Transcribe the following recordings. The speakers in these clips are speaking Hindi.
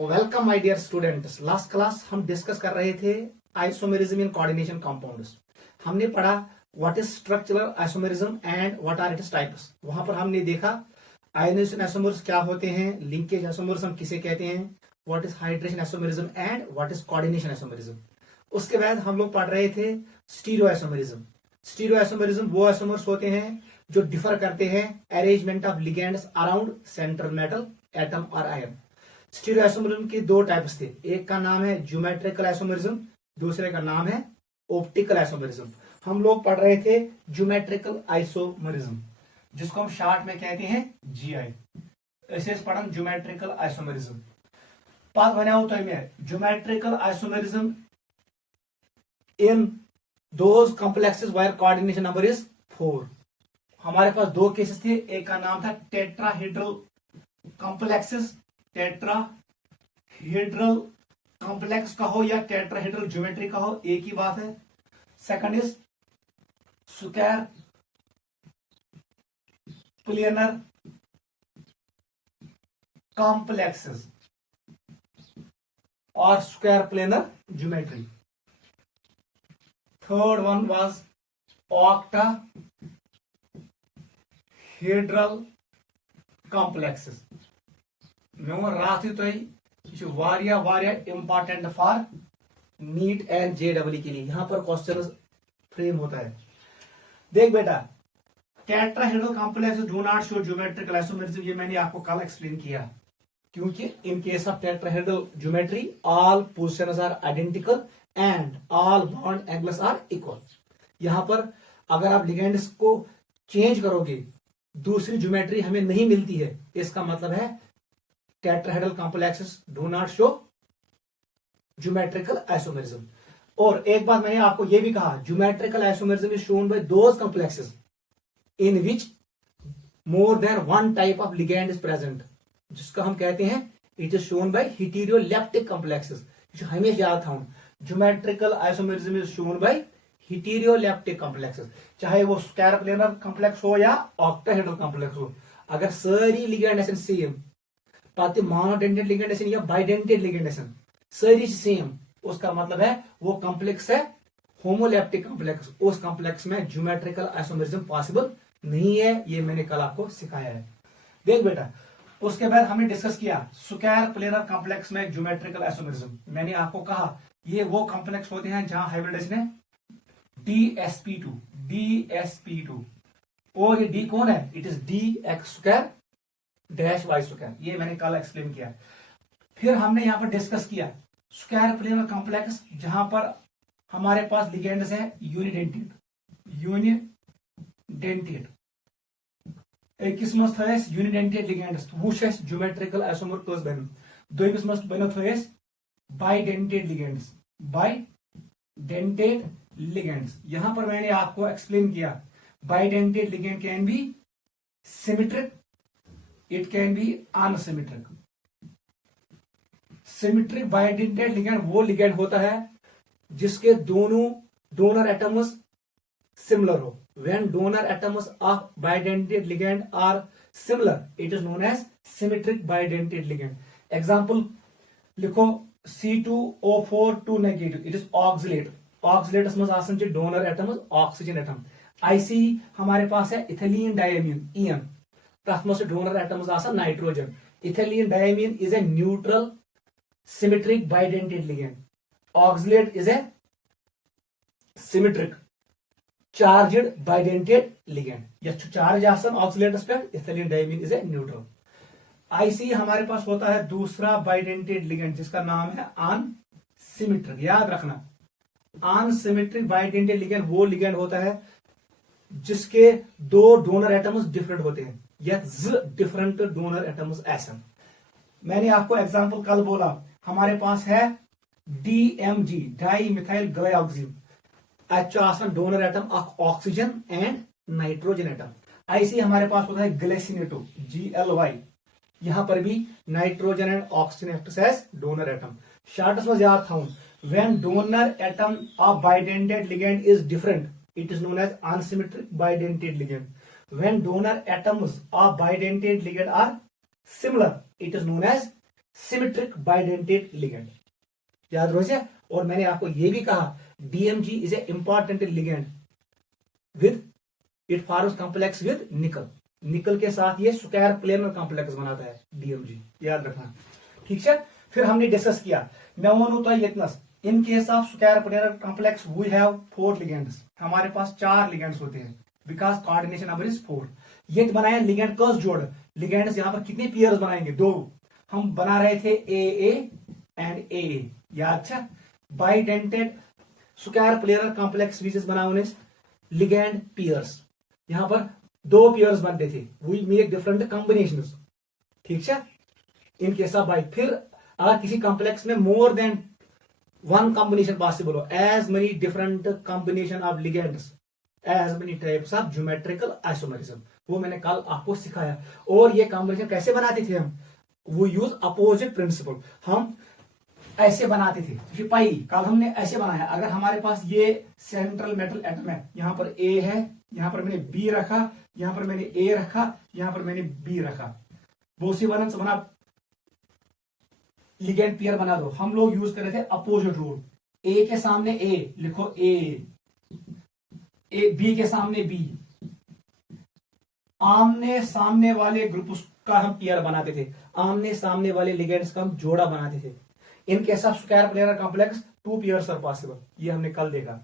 Welcome my dear students. Last class हम डिस्कस कर रहे थे आइसोमेरिज्म इन कोऑर्डिनेशन कंपाउंड्स। हमने पढ़ा what is structural isomerism and what are its types. वहां पर हमने देखा आयोनाइजेशन आइसोमर्स क्या होते हैं, लिंकेज आइसोमर्स हम किसे कहते हैं, what is hydration isomerism and what is coordination isomerism. उसके बाद हम लोग पढ़ रहे थे स्टीरियो आइसोमेरिज्म। स्टीरियो आइसोमेरिज्म वो आइसोमर्स होते हैं जो डिफर करते हैं arrangement of ligands around central metal atom और आयन। स्टीरियो आइसोमेरिज्म के दो टाइप्स थे, एक का नाम है ज्योमेट्रिकल आइसोमेरिज्म, दूसरे का नाम है ऑप्टिकल आइसोमेरिज्म। हम लोग पढ़ रहे थे ज्योमेट्रिकल आइसोमेरिज्म, जिसको हम शॉर्ट में कहते हैं जीआई। ऐसे पढ़न ज्योमेट्रिकल आइसोमेरिज्म। पत वनो तुम geometrical isomerism in those complexes where coordination number is 4। हमारे पास दो केसेस थे, एक का नाम था टेट्राहेड्रल कॉम्प्लेक्सेस, टेट्राहेड्रल कॉम्प्लेक्स का हो या टेट्राहेड्रल ज्योमेट्री का हो, एक ही बात है। Second is square planar complexes और square planar geometry. Third one was octahedral complexes. मोन रात इंपॉर्टेंट फॉर नीट एंड जेडब्ल्यू के लिए, यहां पर क्वेश्चन फ्रेम होता है। देख बेटा, tetrahedral complex do not show geometrical isomerism, ये मैंने आपको कल एक्सप्लेन किया, क्योंकि in case of tetrahedral geometry all positions are identical and all bond angles are equal. यहां पर अगर आप लिगेंड्स को चेंज करोगे, दूसरी ज्योमेट्री हमें नहीं मिलती है, इसका मतलब है tetrahedral complexes do not show geometrical isomerism. और एक बात मैंने आपको यह भी कहा, geometrical isomerism is shown by those complexes in which more than one type of ligand is present, जिसका हम कहते हैं it is shown by heteroleptic complexes. हमेशा याद था, geometrical isomerism is shown by heteroleptic complexes, चाहे वो स्क्वायर प्लेनर कॉम्प्लेक्स हो या ऑक्टाहेड्रल कॉम्प्लेक्स हो। अगर सारी लिगेंड सेम, पति मोनोडेंटेड लिगेंड या बाइडेंटेड लिगेंड सारी सेम, उसका मतलब है वो कॉम्प्लेक्स है होमोलेप्टिक कॉम्प्लेक्स। उस कॉम्प्लेक्स में ज्योमेट्रिकल आइसोमेरिज्म पॉसिबल नहीं है, ये मैंने कल आपको सिखाया है। देख बेटा, उसके बाद हमने डिस्कस किया स्क्वायर प्लेनर कॉम्प्लेक्स में ज्योमेट्रिकल आइसोमेरिज्म। मैंने आपको कहा ये वो कॉम्प्लेक्स होते हैं जहां हाइब्रिडाइजेशन है DsP2 और ये डी कौन है, it is DX² dash Y²। ये मैंने कल एक्सप्लेन किया। फिर हमने यहां पर डिस्कस किया स्क्वायर प्लेनर कॉम्प्लेक्स जहां पर हमारे पास लिगेंड्स है यूनिडेंटेड। अकिस मज थस यूनिडेंटेड लिगेंड्स, वो ज्योमेट्रिकल आइसोमर कस बन। दोयमिस मज बनो थस बाइडेंटेड लिगेंड्स, बाइडेंटेड लिगेंड्स। यहां पर मैंने आपको एक्सप्लेन किया bidentate ligand can be symmetric, it can be unsymmetric. Symmetric bidentate ligand वो लिगेंड होता है जिसके दोनों डोनर एटम्स सिमिलर हो। When donor atoms of bidentate ligand are similar, it is known as symmetric bidentate ligand. Example लिखो C2O4 2 negative, it is oxalate. ऑक्सिलेटस में आसन चे donor atoms oxygen atom. IC हमारे पास है इथिलीन डायमीन EN, तथ में डोनर एटम्स आसन nitrogen. Ethylene diamine is a neutral symmetric bidentate ligand. Oxalate is a symmetric charged bidentate ligand. यह चार्ज आसन ऑक्सिलेटस पे, ethylene diamine is a neutral. IC हमारे पास होता है दूसरा बाइडेंटेड लिगेंड जिसका नाम है अनसिमेट्रिक। याद रखना, अनसिमेट्रिक बाइडेंटेड लिगेंड वो लिगेंड होता है जिसके दो डोनर एटम्स डिफरेंट होते हैं, या डिफरेंट डोनर एटम्स ऐसा। मैंने आपको एग्जांपल कल बोला, हमारे पास है DMG di methyl glyoxime, donor atom oxygen and nitrogen atom. IC हमारे पास होता है ग्लाइसिनेटो GLY, यहां पर भी nitrogen and oxygen act as donor atom. शॉर्टस में याद था, when donor atom of bidentate ligand is different, it is known as unsymmetric bidentate ligand. When donor atoms of bidentate ligand are similar, it is known as symmetric bidentate ligand, याद रहे। और मैंने आपको यह भी कहा DMG is a important ligand with it forms complex with निकल, निकल के साथ ये स्क्वायर प्लेनर कॉम्प्लेक्स बनाता है डीएमजी, याद रखना, ठीक है। फिर हमने डिस्कस किया मैं वनु तो यतनस in case of square planar complex we have 4 ligands, हमारे पास 4 लिगेंड्स होते हैं बिकॉज कोऑर्डिनेशन नंबर इज 4। ये बनाया लिगेंड कस जोड़, लिगेंड्स यहां पर कितने पेयर्स बनाएंगे, 2। हम बना रहे थे ए एंड ए, याद अच्छा। Bidentate square planar complex which is बनाउन इज लिगेंड पेयर्स, यहां पर 2 पेयर्स बनते थे, वी मेक डिफरेंट कॉम्बिनेशंस, ठीक है, इन केस ऑफ बाई। फिर अगर किसी कॉम्प्लेक्स में मोर देन 1 कॉम्बिनेशन पॉसिबल हो, as many different combination of ligands as many types of geometrical isomerism, वो मैंने कल आपको सिखाया। और ये कॉम्बिनेशन कैसे बनाते थे हम, वो यूज अपोजिट प्रिंसिपल, हम ऐसे बनाते थे पाई, कल हमने ऐसे बनाया। अगर हमारे पास ये सेंट्रल मेटल एटम है, यहां पर ए है, यहां पर मैंने बी रखा, यहां पर मैंने ए रखा, यहां पर मैंने बी रखा, बोसी वैलेंस बना, लिगेंड पेयर बना दो। हम लोग यूज कर रहे थे अपोजिट रूल, ए के सामने ए लिखो ए, बी के सामने बी, आमने सामने वाले ग्रुप का हम पेयर बनाते थे, आमने सामने वाले लिगेंड्स का हम जोड़ा बनाते थे। In case of square planar complex 2 pairs are possible, ये हमने कल देखा।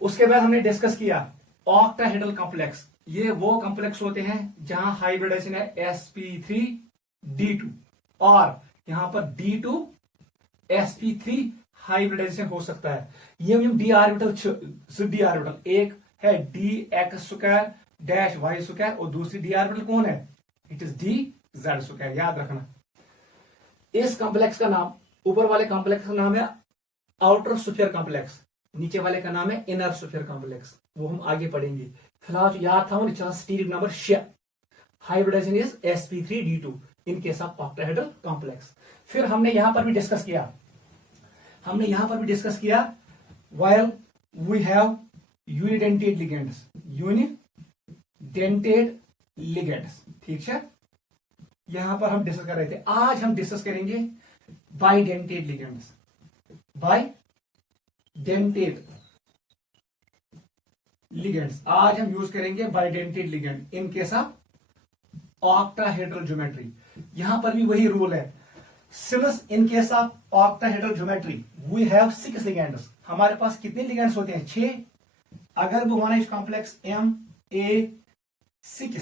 उसके बाद हमने डिस्कस किया ऑक्टाहेड्रल कॉम्प्लेक्स, ये वो कॉम्प्लेक्स होते हैं जहां हाइब्रिडाइजेशन है sp3d2 और यहां पर d2 sp3 हाइब्रिडाइजेशन हो सकता है। ये डी ऑर्बिटल डी ऑर्बिटल, एक है d x square dash y square और दूसरी डी ऑर्बिटल कौन है, it is d z square, याद रखना। इस कॉम्प्लेक्स का नाम, ऊपर वाले कॉम्प्लेक्स का नाम है आउटर स्फीयर कॉम्प्लेक्स, नीचे वाले का नाम है इनर स्फीयर कॉम्प्लेक्स, वो हम आगे पढ़ेंगे। फिलहाल जो याद था वो steric number 6, hybridisation is sp3d2 in case of octahedral complex. फिर हमने यहां पर भी डिस्कस किया, while we have unidentate ligands, unidentate ligands, ठीक है। यहां पर हम डिस्कस कर रहे थे, आज हम डिस्कस करेंगे बाइडेंटेड लिगेंड्स, बाइडेंटेड लिगेंड्स, आज हम यूज करेंगे bidentate ligand in case of octahedral geometry. यहां पर भी वही रूल है, since in case of octahedral geometry we have 6 ligands, हमारे पास कितने लिगेंड्स होते हैं, 6। अगर वो वन इज कॉम्प्लेक्स Ma6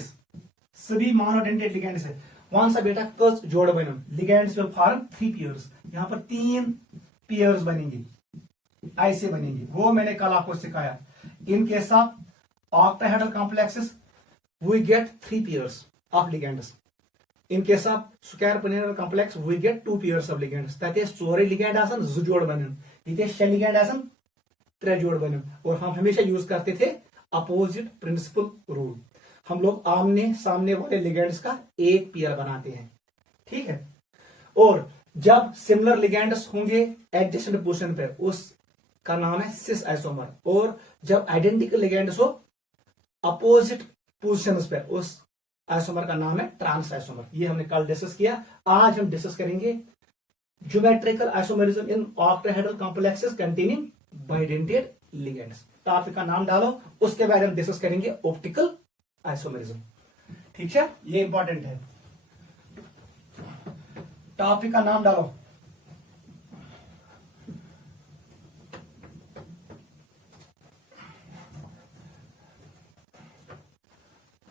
सभी मोनोडेंटेड लिगेंड्स है, वहां सा बेटा कस जोड़ बनम, लिगेंड्स विल फॉर्म 3 पेयर्स, यहां पर 3 पेयर्स बनेंगे, ऐसे बनेंगे, वो मैंने कल आपको सिखाया। In case of octahedral complexes we get 3 pairs of ligands, in case of square planar complex we get 2 pairs of ligands, तते 4 लिगेंड आसन 2 जोड़ बनन, ये 6 लिगेंड आसन 3 जोड़ बनन। और हम हमेशा यूज करते थे अपोजिट प्रिंसिपल रूल, हम लोग आमने सामने वाले लिगेंड्स का एक पेयर बनाते हैं, ठीक है। और जब सिमिलर लिगेंड्स होंगे एडजेसेंट पोजीशन पर, उसका नाम है सिस आइसोमर, और जब आइडेंटिकल लिगेंड्स हो अपोजिट पोजीशंस पर, उस आइसोमर का नाम है ट्रांस आइसोमर। ये हमने कल डिस्कस किया। आज हम डिस्कस करेंगे geometrical isomerism in octahedral complexes containing bidentate ligands. Topic का नाम डालो, उसके बाद हम डिस्कस करेंगे ऑप्टिकल आइसोमेरिज्म, ठीक है, ये इंपॉर्टेंट है। टॉपिक का नाम डालो,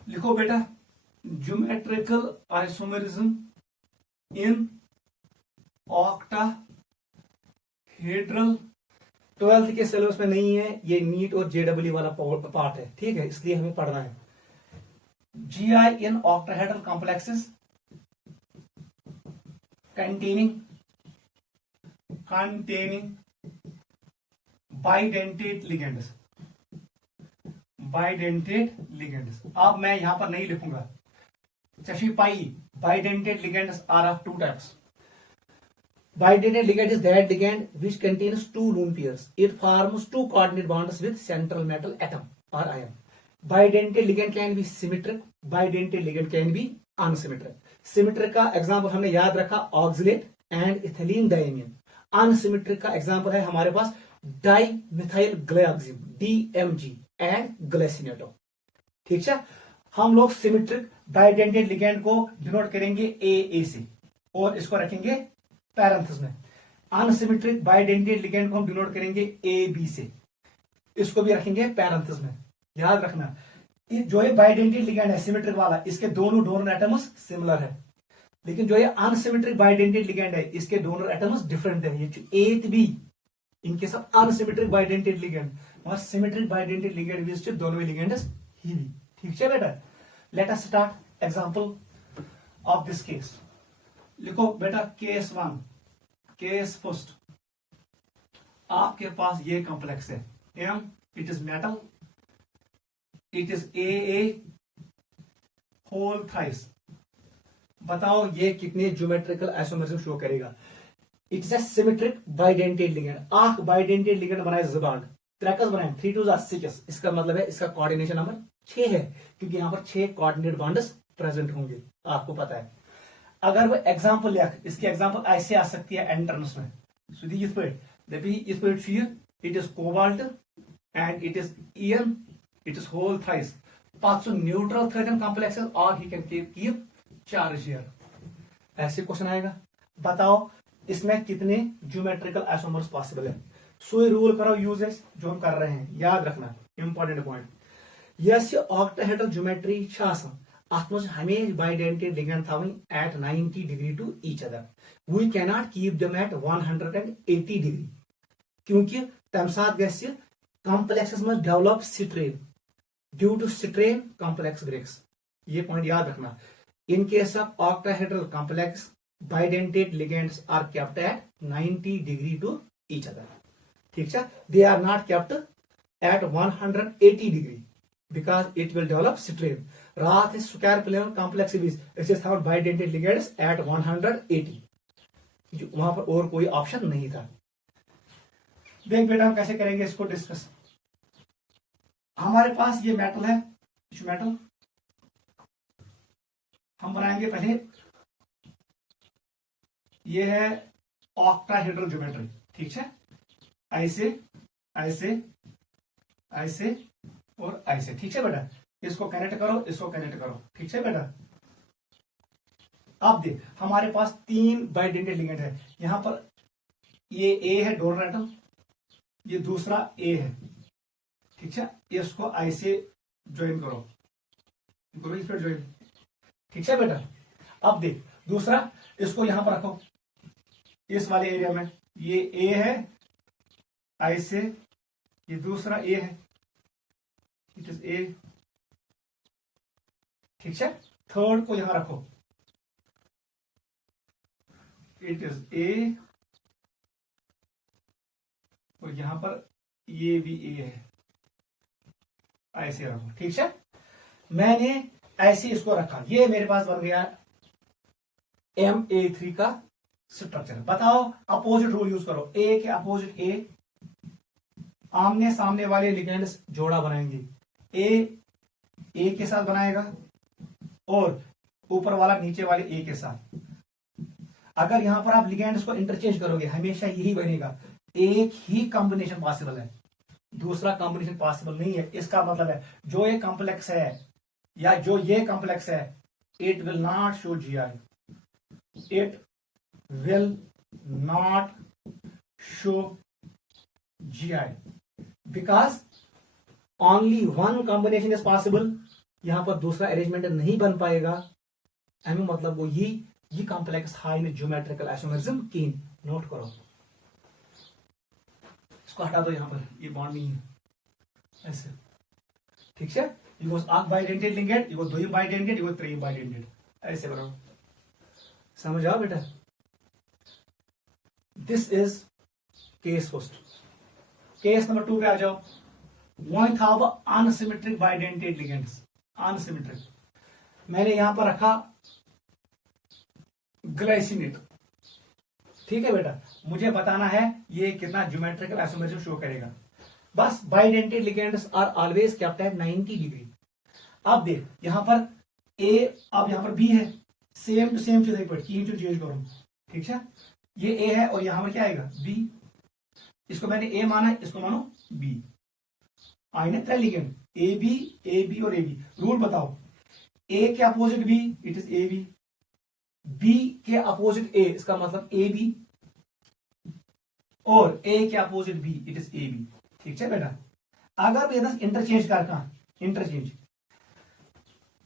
लिखो बेटा geometrical isomerism in octahedral. 12th के सिलेबस में नहीं है, ये नीट और जेडब्ल्यू वाला पार्ट है, ठीक है, इसलिए हमें पढ़ना है। GI in octahedral complexes containing bidentate ligands, अब मैं यहां पर नहीं लिखूंगा, चशी पाई bidentate ligands are of 2 types. Bidentate ligand is that ligand which contains 2 lone pairs. It forms 2 coordinate bonds with central metal atom or ion. Bidentate ligand can be symmetric, bidentate ligand can be unsymmetric. Symmetric का एग्जांपल हमने याद रखा oxalate and ethylene diamine. Unsymmetric का एग्जांपल है हमारे पास di methyl glyoxime DMG and glycinato. ठीक है, हम लोग सिमेट्रिक बाइडेंटेड लिगेंड को डिनोट करेंगे AA से और इसको रखेंगे पैरेंथेसिस में। अनसिमेट्रिक बाइडेंटेड लिगेंड को हम डिनोट करेंगे AB से, इसको भी रखेंगे पैरेंथेसिस में। याद रखना जो ये बाइडेंटेड लिगेंड है सिमेट्रिक वाला, इसके दोनों डोनर एटम्स सिमिलर है, लेकिन जो ये अनसिमेट्रिक बाइडेंटेड लिगेंड है इसके डोनर एटम्स डिफरेंट है। ये A B इनके सब अनसिमेट्रिक बाइडेंटेड लिगेंड, मगर सिमेट्रिक बाइडेंटेड लिगेंड विच दोनों लिगेंड्स ही भी। ठीक है बेटा, let us start example of this case. लिखो बेटा केस 1, केस फर्स्ट। आपके पास ये कॉम्प्लेक्स है M, it is metal, it is AA whole thrice. बताओ ये कितने ज्योमेट्रिकल आइसोमरिज्म शो करेगा। It is a symmetric bidentate ligand. आख बाइडेंटेड लिगेंड बनाए ज़बान, त्रैकस बनाए 3 2 6। इसका मतलब है इसका कोऑर्डिनेशन नंबर 6 है, क्योंकि यहां पर 6 कोऑर्डिनेट बॉन्ड्स प्रेजेंट होंगे, आपको पता है। अगर वो एग्जांपल लिया, इसकी एग्जांपल ऐसे आ सकती है एंट्रेंस में। सुधी इस पे it is cobalt and it is en, it is whole thrice. पांच न्यूट्रल थर्जन कॉम्प्लेक्सेस और he can keep charge here. ऐसे क्वेश्चन आएगा। बताओ इसमें कितने ज्योमेट्रिकल आइसोमर्स पॉसिबल है। सुई रूल करो यूजेस जो हम कर रहे हैं, याद रखना important point. Yes octahedral geometry अत हमेशा बाइडेंटेड लिगेंड थवन at 90 degree to each other. We can not keep them at 180 degree, क्योंकि तम साथ गस कॉम्प्लेक्सेस में develop strain, due to strain complex breaks. ये पॉइंट याद रखना। In case of octahedral complex bidentate ligands are kept at 90 degree to each other. ठीक है, they are not kept at 180 degree because it will develop strain. रात is square plane complex series, it is found bidentate ligands at 180. वहां पर और कोई ऑप्शन नहीं था। देख बेटा हम कैसे करेंगे इसको डिस्कस। हमारे पास ये मेटल है, मेटल हम बनाएंगे पहले। ये है ऑक्टाहेड्रल ज्योमेट्री। ठीक है, ऐसे ऐसे ऐसे और ऐसे। ठीक है बेटा, इसको कनेक्ट करो, इसको कनेक्ट करो। ठीक है बेटा, अब देख हमारे पास 3 बाइडेंटेड लिगेंड है। यहां पर ये A है डोनर एटम, ये दूसरा A है। ठीक है, इसको ऐसे ज्वाइन करो, इस पर ज्वाइन। ठीक है बेटा, अब देख दूसरा, इसको यहां पर रखो इस वाले एरिया में। ये A है ऐसे, ये दूसरा A है, इट इज A। ठीक है, थर्ड को यहां रखो, इट इज A, और यहां पर ये भी A है, ऐसे रखो। ठीक है, मैंने ऐसे इसको रखा, ये मेरे पास बन गया MA3 का स्ट्रक्चर। बताओ अपोजिट रूल यूज करो। A के अपोजिट A, आमने सामने वाले लिगेंड्स जोड़ा बनाएंगे। A के साथ बनाएगा और ऊपर वाला नीचे वाले A के साथ। अगर यहां पर आप लिगेंड्स को इंटरचेंज करोगे हमेशा यही बनेगा। एक ही कॉम्बिनेशन पॉसिबल है, दूसरा कॉम्बिनेशन पॉसिबल नहीं है। इसका मतलब है जो ये कॉम्प्लेक्स है या जो ये कॉम्प्लेक्स है, it will not show GI, it will not show GI because only one combination is possible. यहां पर दूसरा अरेंजमेंट नहीं बन पाएगा। एम मतलब वो ये कॉम्प्लेक्स हाई में ज्योमेट्रिकल आइसोमरिज्म की नोट करो। इसको हटा दो, यहां पर ये बॉन्ड नहीं है ऐसे। ठीक है, ये वो आग बाइडेंटेड लिगेंड, ये वो 2 बाइडेंटेड, ये वो 3 बाइडेंटेड, ऐसे बनाओ। समझ आओ बेटा। This is case first. Case number 2 पे आ जाओ। वही था अब अनसिमेट्रिक बाइडेंटेड लिगेंड्स। अनसिमेट्रिक मैंने यहां पर रखा ग्लाइसिनेट। ठीक है बेटा, मुझे बताना है ये कितना ज्योमेट्रिकल आइसोमरिज्म शो करेगा। बस bidentate ligands are always kept at 90 degree. अब देख यहां पर A, अब यहां पर B है, सेम टू सेम पे चेंज करूं, ठीक है। ये ए है और यहां पर क्या आएगा बी, इसको मैंने ए माना, इसको मानो बी, आई ना त्रै लिगेंड ए बी और ए बी। रूल बताओ, ए के opposite B it is A B के अपोजिट ए इसका मतलब ए बी, और ए के opposite B it is A B, ठीक है बेटा। अगर मैं इंटरचेंज करता इंटरचेंज,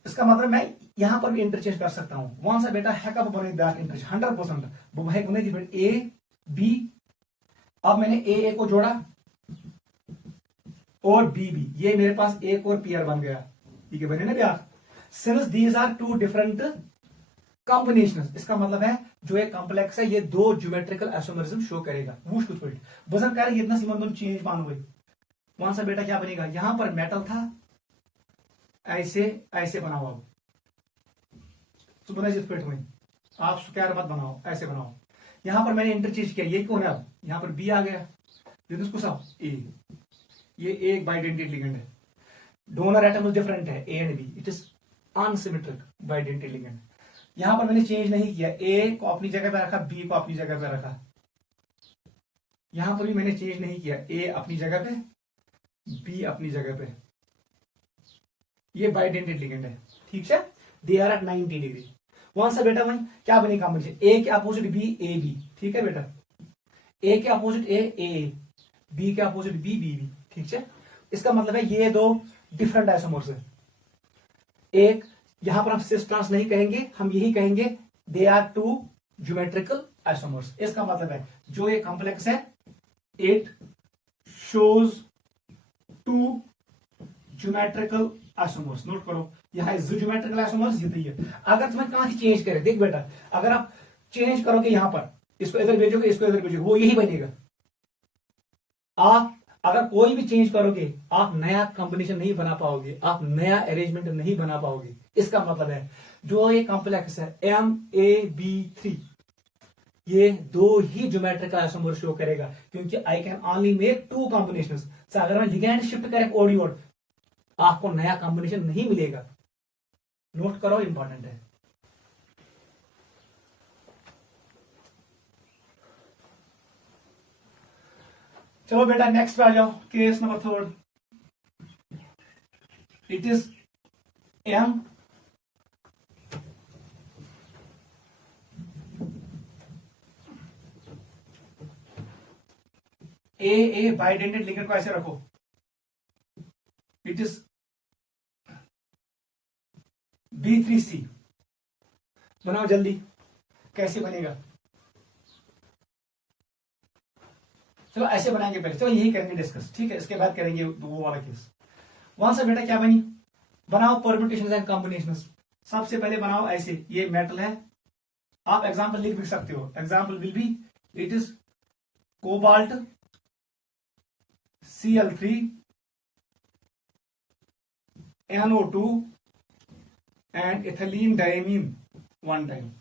इसका मतलब मैं यहां पर भी इंटरचेंज कर सकता हूं। वन सा बेटा हैकअप बने दैट इंटरचेंज 100% वो है बने ए बी। अब मैंने ए को जोड़ा और बी, ये मेरे पास एक और पेयर बन गया, ठीक है बने ना प्यार। Since these are two different combination, इसका मतलब है जो एक कॉम्प्लेक्स है ये दो ज्योमेट्रिकल आइसोमरिज्म शो करेगा। वो कुछ पॉइंट बजन कर इतना सीमन चेंज मान हुए। वहां सा बेटा क्या बनेगा, यहां पर मेटल था, ऐसे ऐसे बनाओ, अब तो बना जिस पेट में आप स्क्वायर मत बनाओ, ऐसे बनाओ। यहां पर मैंने इंटरचेंज किया, ये कौन है, अब यहां पर बी आ गया, इसको सब ए, ये एक बाइडेंटेड लिगेंड है, डोनर एटम डिफरेंट है A and B, it is unsymmetric bidentate ligand. यहां पर मैंने चेंज नहीं किया, ए को अपनी जगह पे रखा, बी को अपनी जगह पे रखा। यहां पर भी मैंने चेंज नहीं किया, ए अपनी जगह पे, बी अपनी जगह पे। ये बाइडेंटेड लिगेंड है, ठीक है। They are at 90 degree. वहां से बेटा वही क्या बनेगा मुझे, ए के अपोजिट बी ए बी, ठीक है बेटा। ए के अपोजिट ए बी के अपोजिट बी बी, ठीक है। इसका मतलब है ये दो डिफरेंट आइसोमर्स है। एक यहां पर हम सिस ट्रांस नहीं कहेंगे, हम यही कहेंगे they are two geometrical isomers. इसका मतलब है जो ये कॉम्प्लेक्स है it shows two geometrical isomers. Note करो यहां ज्योमेट्रिकल आइसोमर्स ये है। अगर तुम्हें कहां से चेंज करे, देख बेटा अगर आप चेंज करोगे यहां पर, इसको इधर भेजोगे, इसको इधर भेजोगे, वो यही बनेगा। आप अगर कोई भी चेंज करोगे आप नया कॉम्बिनेशन नहीं बना पाओगे, आप नया अरेंजमेंट नहीं बना पाओगे। इसका मतलब है जो ये कॉम्प्लेक्स है MAB3 ये दो ही ज्योमेट्रिकल आइसोमर शो करेगा, क्योंकि I can only make two combinations. अगर मैं लिगेंड शिफ्ट करें ओडी ओड, आपको नया कॉम्बिनेशन नहीं मिलेगा। नोट करो, इंपॉर्टेंट है। चलो बेटा नेक्स्ट पे आ जाओ, case number 3। It is M A bidentate ligand को ऐसे रखो, इट इज B3C। बनाओ जल्दी, कैसे बनेगा, चलो ऐसे बनाएंगे पहले, चलो यही करेंगे डिस्कस, ठीक है। इसके बाद करेंगे वो वाला केस। वहां से बेटा क्या बनी, बनाओ परम्यूटेशंस एंड कॉम्बिनेशंस। सबसे पहले बनाओ ऐसे, ये मेटल है, आप एग्जांपल लिख भी सकते हो। Example will be it is cobalt Cl3 NO2 and ethylene diamine 1 time.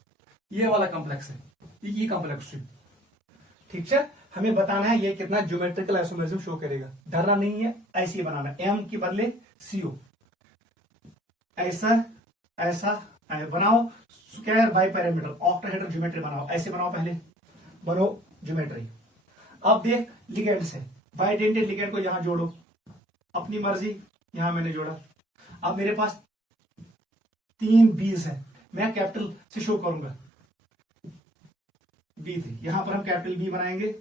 ये वाला कॉम्प्लेक्स है, ये कॉम्प्लेक्स, ठीक है। हमें बताना है ये कितना ज्योमेट्रिकल आइसोमरिज्म शो करेगा, डरना नहीं है, ऐसे ही बनाना। M के बदले CO, ऐसा ऐसा बनाओ। Square by parameter octahedral geometry बनाओ, ऐसे बनाओ, पहले बनो ज्योमेट्री। अब देख लिगेंड्स है, बाइडेंटेड लिगेंड को यहां जोड़ो, अपनी मर्जी, यहां मैंने जोड़ा। अब मेरे पास 3 बीज है, मैं कैपिटल से शो करूंगा B3। यहां पर हम कैपिटल B बनाएंगे,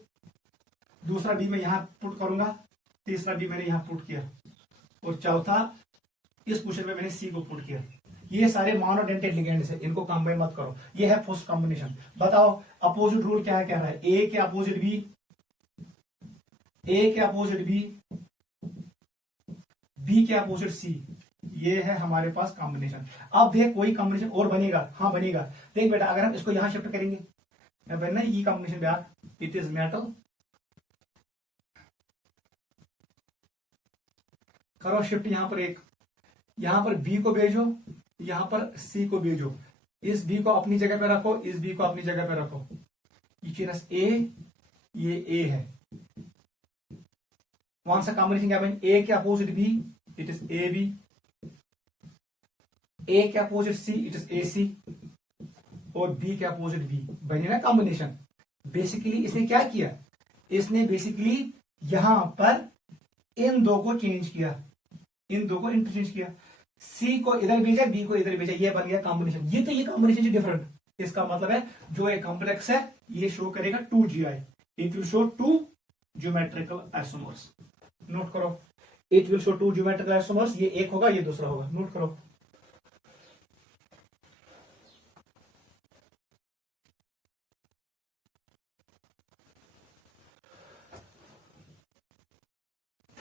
दूसरा B मैं यहां पुट करूंगा, तीसरा B मैंने यहां पुट किया, और चौथा इस पोजीशन में मैंने C को पुट किया। ये सारे मोनोडेंटेड लिगेंड्स है, इनको कंबाइन मत करो। ये है फर्स्ट कॉम्बिनेशन। बताओ अपोजिट रूल क्या है, कह रहा है ए के अपोजिट B, ए के अपोजिट बी के अपोजिट C। ये है हमारे पास कॉम्बिनेशन। अब देख कोई कॉम्बिनेशन और बनेगा, हाँ बनेगा। देख बेटा अगर हम इसको यहां शिफ्ट करेंगे, बनना ये कॉम्बिनेशन यार, इट इज मेटल, करो शिफ्ट यहां पर एक, यहां पर B को भेजो, यहां पर C को भेजो। इस B को अपनी जगह पे रखो, इस B को अपनी जगह पे रखो। ये A है, कौन सा कॉम्बिनेशन क्या बन, ए के opposite B it is AB, ए के opposite C it is AC, और बी के अपोजिट बी बने ना कॉम्बिनेशन। बेसिकली इसने क्या किया, इसने बेसिकली यहां पर इन दो को चेंज किया, इन दो को इंटरचेंज किया, सी को इधर भेजा, बी को इधर भेजा, ये बन गया कॉम्बिनेशन। ये कॉम्बिनेशन डिफरेंट। इसका मतलब है जो एक कॉम्प्लेक्स है ये शो करेगा 2GI, it will show 2 geometrical isomers. Note करो, it will show 2 geometrical isomers. ये एक होगा, ये दूसरा होगा। नोट करो।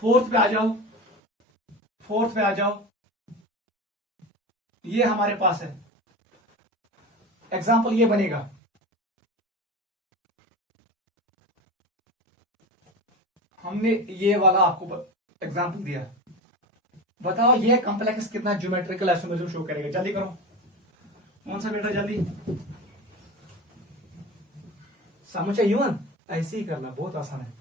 फोर्थ पे आ जाओ, फोर्थ पे आ जाओ। ये हमारे पास है एग्जाम्पल, ये बनेगा हमने ये वाला आपको एग्जाम्पल दिया। बताओ ये कॉम्प्लेक्स कितना ज्योमेट्रिकल आइसोमरिज्म शो करेगा, जल्दी करो। कौन सा बेटा, जल्दी समझ युवन, ऐसे ही करना, बहुत आसान है।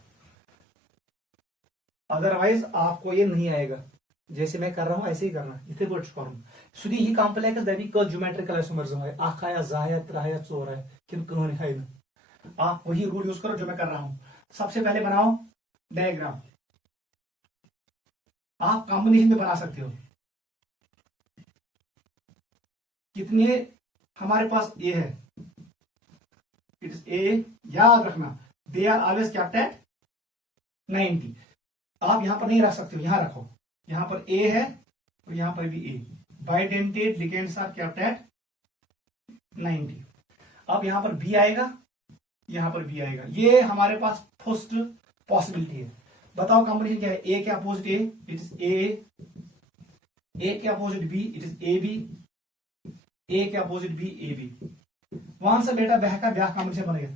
अदरवाइज आपको ये नहीं आएगा। जैसे मैं कर रहा हूं ऐसे ही करना, इथे बट फॉर्म सुधी ये कॉम्प्लेक्स दबी कल ज्योमेट्रिकल आइसोमरिज्म है, आख आया, जाया, त्रहाया, चोर है, किन कहानी है ना। आप वही रूल यूज करो जो मैं कर रहा हूं। सबसे पहले बनाओ डायग्राम। आप कॉम्बिनेशन में बना सकते हो। कितने हमारे पास ए है, इट इज ए, याद रखना they are always kept at 90। आप यहां पर नहीं रख सकते हो, यहां रखो। यहां पर ए है और यहां पर भी A. Bidentate ligands are kept at 90। अब यहां पर बी आएगा, यहां पर बी आएगा। ये हमारे पास फर्स्ट पॉसिबिलिटी है। बताओ कॉम्बिनेशन क्या है, ए के opposite A, it is A के opposite B, it is A B, A के अपोजिट बी, ए बी। वहां से बेटा बह का ब्याह कॉम्बिनेशन बनेगा।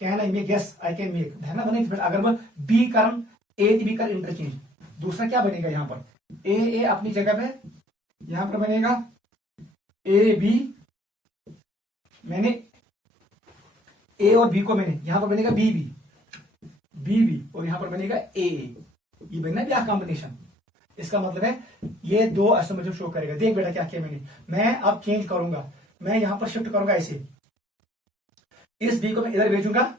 कहना make, yes I can make, बहना बनेगी। अगर मैं बी करम ए बी कर इंटरचेंज, दूसरा क्या बनेगा, यहां पर ए अपनी जगह पे, यहां पर बनेगा ए बी। मैंने ए और बी को मैंने यहां पर बनेगा बी बी, बी बी, और यहां पर बनेगा ए। ये बनेगा ब्याह कॉम्बिनेशन। इसका मतलब है ये दो आइसोमरिज्म शो करेगा। देख बेटा क्या किया मैंने, मैं अब चेंज करूंगा, मैं यहां पर शिफ्ट करूंगा ऐसे। इस बी को मैं इधर भेजूंगा,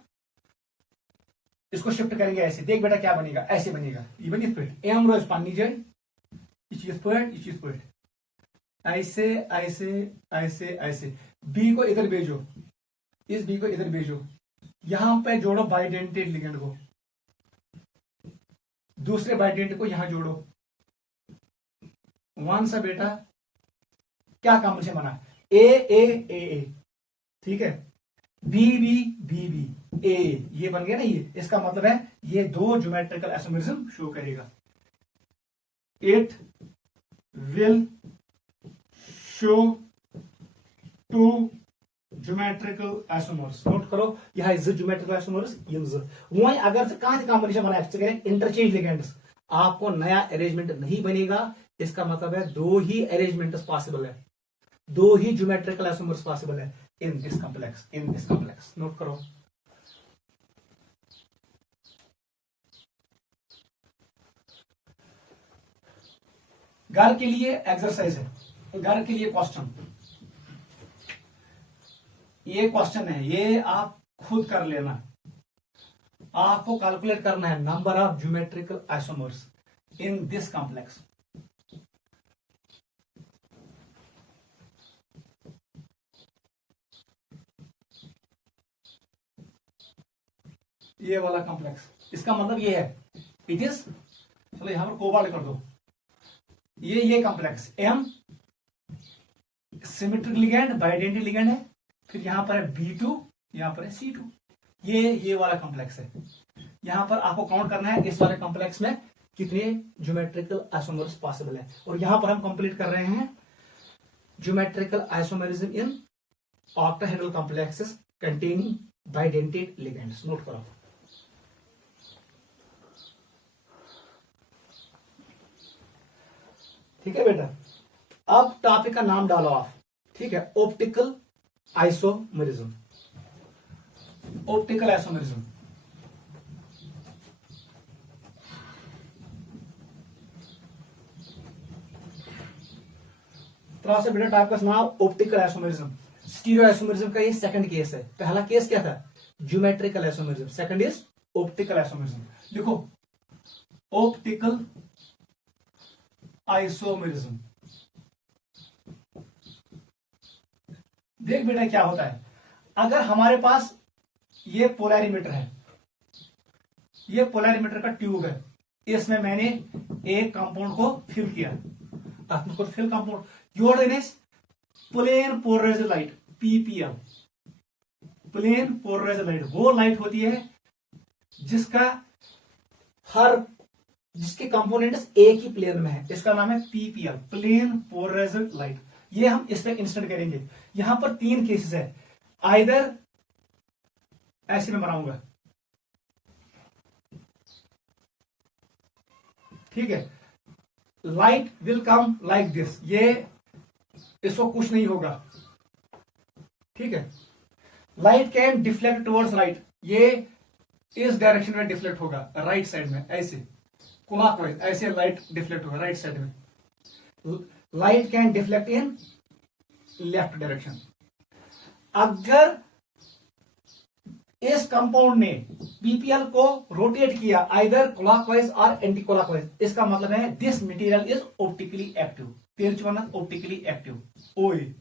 इसको शिफ्ट करेंगे ऐसे। देख बेटा क्या बनेगा, ऐसे बनेगा। इवन इस पेट एम रोज पानी जाए, इस पेट ऐसे ऐसे ऐसे ऐसे। बी को इधर भेजो, इस बी को इधर भेजो, यहां पे जोड़ो बाइडेंटेड लिगेंड को, दूसरे बाइडेंट को यहां जोड़ो। वन सा बेटा क्या कॉम्बिनेशन बना, ए ए ए ए, ठीक है, बी बी बी बी ए, ये बन गया ना। ये इसका मतलब है ये दो ज्योमेट्रिकल आइसोमरिज्म शो करेगा। It will show 2 geometrical isomers. Note करो यह ज्योमेट्रिकल आइसोमर्स वही। अगर से कहां से कॉम्बिनेशन बना इंटरचेंज लिगेंड्स, आपको नया अरेंजमेंट नहीं बनेगा। इसका मतलब है दो ही अरेंजमेंट पॉसिबल है, दो ही ज्योमेट्रिकल आइसोमर्स पॉसिबल है in this complex, in this complex. Note करो। घर के लिए एक्सरसाइज है, घर के लिए क्वेश्चन, ये क्वेश्चन है, ये आप खुद कर लेना। आपको कैलकुलेट करना है number of geometrical isomers in this complex. ये वाला कॉम्प्लेक्स, इसका मतलब ये है इट इज, चलो यहां पर कोबाल्ट कर दो। ये complex M symmetric ligand, bidentate ligand है, फिर यहां पर है B2, यहां पर है C2। ये वाला कॉम्प्लेक्स है। यहां पर आपको काउंट करना है इस वाले कॉम्प्लेक्स में कितने ज्योमेट्रिकल आइसोमर्स पॉसिबल है। और यहां पर हम कंप्लीट कर रहे हैं geometrical isomerism in octahedral complexes containing bidentate ligands. Note करो। ठीक है बेटा, अब टॉपिक का नाम डालो आप, ठीक है, ऑप्टिकल आइसोमरिज्म। ऑप्टिकल आइसोमरिज्म तरह से बेटा टॉपिक का नाम ऑप्टिकल आइसोमरिज्म। स्टीरियो आइसोमेरिज्म का ये सेकंड केस है। पहला केस क्या था? Geometrical isomerism. Second is optical isomerism. देखो ऑप्टिकल आइसोमेरिज्म। देख बेटा क्या होता है, अगर हमारे पास ये पोलैरिमीटर है, ये पोलैरिमीटर का ट्यूब है, इसमें मैंने एक कंपाउंड को फिल किया, fill compound your then is plane polarised light, PPL. Plane polarised light वो लाइट होती है जिसके कंपोनेंट्स एक ही प्लेन में है, इसका नाम है पीपीएल, प्लेन पोलराइज्ड लाइट। ये हम इस पे इंस्टेंट करेंगे। यहां पर तीन केसेस है, आइदर ऐसे में बनाऊंगा, ठीक है, light will come like this, ये इसको कुछ नहीं होगा, ठीक है। Light can deflect towards right, ये इस डायरेक्शन में डिफ्लेक्ट होगा, राइट साइड में, ऐसे क्लॉकवाइज ऐसे लाइट डिफ्लेक्ट होगा राइट साइड में। Light can deflect in left direction. अगर इस कंपाउंड ने पीपीएल को रोटेट किया आइदर क्लॉकवाइज और एंटी क्लॉकवाइज, इसका मतलब है this material is optically active, optically active ओए।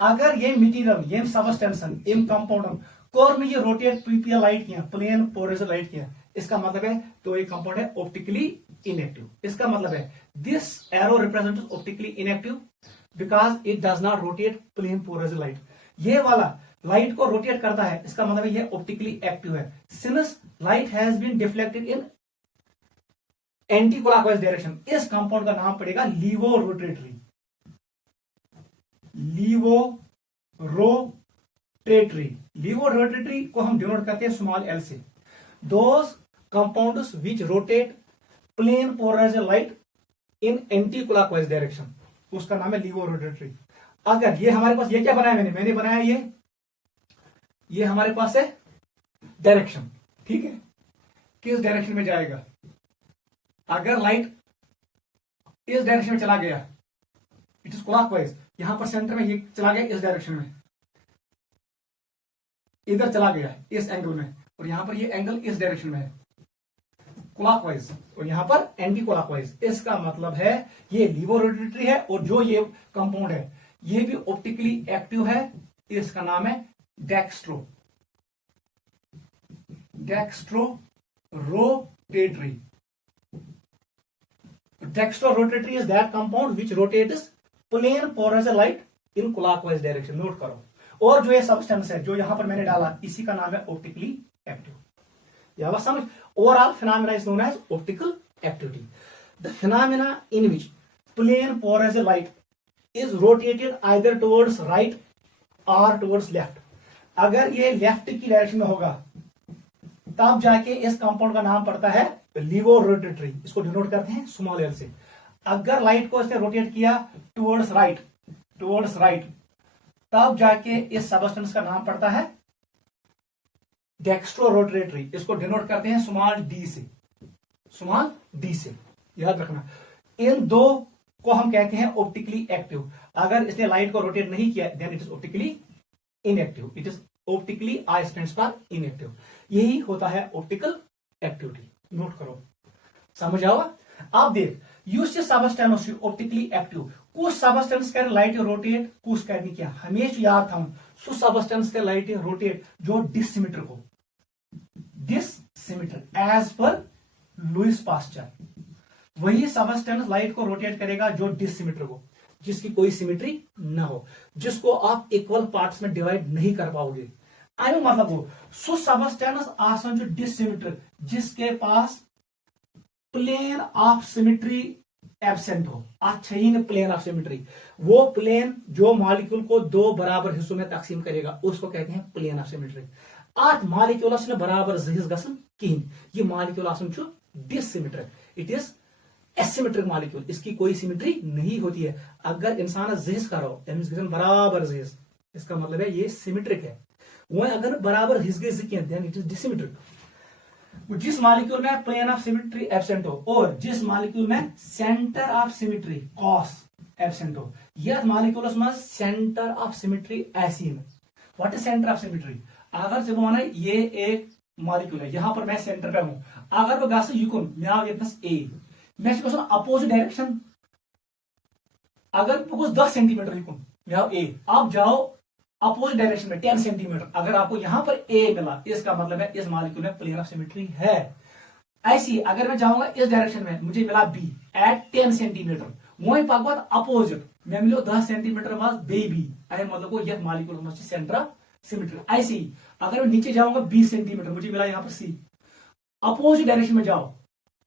अगर ये मटेरियल ये सबस्टेंशन इन कंपाउंड कोर में ये रोटेट पीपीएल लाइट किया, प्लेन पोलराइज्ड लाइट किया, इसका मतलब है तो ये कंपाउंड है ऑप्टिकली इनएक्टिव। इसका मतलब है this arrow represents optically inactive because it does not rotate plane polarised light. ये वाला लाइट को रोटेट करता है, इसका मतलब है ये ऑप्टिकली एक्टिव है। Since light has been deflected in anti clockwise direction, इस कंपाउंड का नाम पड़ेगा laevo rotatory, laevo rotatory. Laevo rotatory को हम डिनोट करते हैं स्मॉल एल से। Those compounds which rotate plane polarised light in anti clockwise direction, उसका नाम है लीवो रोटेटरी। अगर ये हमारे पास, ये क्या बनाया मैंने बनाया ये हमारे पास है डायरेक्शन, ठीक है, किस डायरेक्शन में जाएगा। अगर लाइट इस डायरेक्शन में चला गया, इट इज क्लॉकवाइज, यहां पर सेंटर में ये चला गया इस डायरेक्शन में, इधर चला गया इस एंगल में, और यहां पर ये एंगल इस डायरेक्शन में है क्लॉकवाइज, और यहां पर एंटी क्लॉकवाइज। इसका मतलब है ये लीवो रोटेटरी है, और जो ये कंपाउंड है ये भी ऑप्टिकली एक्टिव है, इसका नाम है dextro, dextro rotatory. Dextro rotatory is that compound which rotates plane polarised light in clockwise direction. Note करो। और जो ये सब्सटेंस है जो यहां पर मैंने डाला, इसी का नाम है ऑप्टिकली एक्टिव। यह बात समझ। Overall phenomena is known as optical activity. The phenomena in which plane polarised light is rotated either towards right or towards left। अगर ये लेफ्ट की डायरेक्शन में होगा तब जाके इस कंपाउंड का नाम पड़ता है लीवो रोटेटरी, इसको डिनोट करते हैं स्मॉल एल से। अगर लाइट को इसने रोटेट किया टुवर्ड्स राइट, तब जाके इस सबस्टेंस का नाम पड़ता है डेक्स्ट्रो रोटेटरी, इसको डिनोट करते हैं स्मॉल डी से, याद रखना। इन दो को हम कहते हैं ऑप्टिकली एक्टिव। अगर इसने लाइट को रोटेट नहीं किया then it is optically inactive. It is optically, I stands for inactive. यही होता है ऑप्टिकल एक्टिविटी। नोट करो, समझ आओ। आप देख यूज सबस्टेंस ऑप्टिकली एक्टिव, कुछ सबस्टेंस कर लाइट रोटेट, कुछ कर नहीं किया। हमेशा याद था सु सबस्टेंस के लाइट रोटेट जो डिसिमेट्रिक हो, डिसिमेट्रिक एज पर लुईस पास्चर। वही सबस्टेंस लाइट को रोटेट करेगा जो डिसिमेट्रिक हो, जिसकी कोई सिमेट्री ना हो, जिसको आप इक्वल पार्ट्स में डिवाइड नहीं कर पाओगे। आई मतलब वो सो सबस्टेंस आसन जो डिसिमेट्रिक, जिसके पास प्लेन ऑफ सिमेट्री एब्सेंट हो, अच्छी प्लेन ऑफ सिमेट्री। वो प्लेन जो मॉलिक्यूल को दो बराबर हिस्सों में तकसीम करेगा उसको कहते हैं प्लेन ऑफ सिमेट्री। अत मॉलिक्यूलस ने बराबर जहिस गसन कहीं, ये मॉलिक्यूल आसन डिसिमेट्रिक, इट इज एसिमेट्रिक मॉलिक्यूल, इसकी कोई सिमेट्री नहीं होती है। अगर इंसान जहिस करो बराबर जहिस, इसका मतलब है ये सिमेट्रिक है। वो अगर बराबर हिस्से देन इट इज डिसिमेट्रिक। जिस मॉलिक्यूल में प्लेन ऑफ सिमेट्री एब्सेंट हो और जिस मॉलिक्यूल में centre of symmetry cos absent हो। यह मॉलिक्यूलस में सेंटर ऑफ सिमेट्री ऐसी में। What is centre of symmetry? अगर जब वन ये एक मॉलिक्यूल है, यहां पर मैं सेंटर पे हूं, अगर बह गु युकुन मे आव ये ए, मे अपोजिट डायरेक्शन, अगर बह 10 सेंटीमीटर युकुन मे आव ए, आप जाओ अपोजिट डायरेक्शन में 10 सेंटीमीटर, अगर आपको यहां पर ए मिला, इसका मतलब है इस मॉलिक्यूल में प्लेन ऑफ सिमेट्री है। ऐसी अगर मैं जाऊंगा इस डायरेक्शन में, मुझे मिला बी एट 10 सेंटीमीटर, वही पक अपोजिट मे मिलो 10 सेंटीमीटर मज बी, अमे मतलब को यह मॉलिक्यूल में सेंटर ऑफ सिमेट्री। ऐसे ही अगर मैं नीचे जाऊंगा 20 सेंटीमीटर, मुझे मिला यहां पर सी, अपोजिट डायरेक्शन में जाओ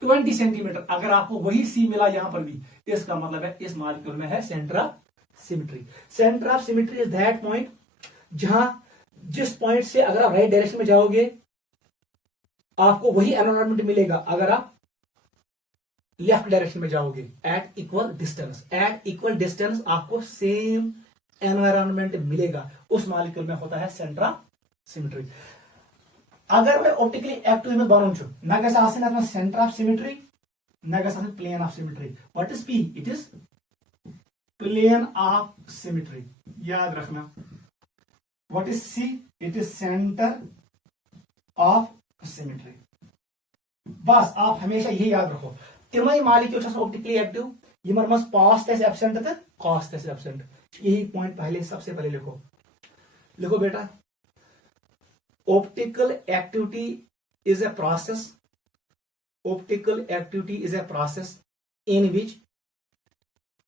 20 सेंटीमीटर, अगर आपको वही सी मिला यहां पर भी, इसका मतलब है इस मॉलिक्यूल में है centre of symmetry. Centre of symmetry is that point जहां जिस पॉइंट से अगर आप राइट डायरेक्शन में जाओगे आपको वही एनवायरमेंट मिलेगा अगर आप लेफ्ट डायरेक्शन में जाओगे। एट इक्वल डिस्टेंस आपको सेम एनवायरमेंट मिलेगा, उस मॉलिक्यूल में होता है सेंटर ऑफ सिमेट्री। अगर मैं ऑप्टिकली एक्टिव में बनूं छु, ना गस आसन सेंटर ऑफ सिमेट्री, ना गस आसन plane of symmetry. What is P? It is plane of symmetry, याद रखना। What is C? It is centre of symmetry. बस आप हमेशा यही याद रखो, तिमय मॉलिक्यूल ऑप्टिकली एक्टिव, यमन मज पास तस एब्सेंट तो कॉस तस एब्सेंट। यही पॉइंट पहले सबसे पहले लिखो बेटा, optical activity is a process, optical activity is a process in which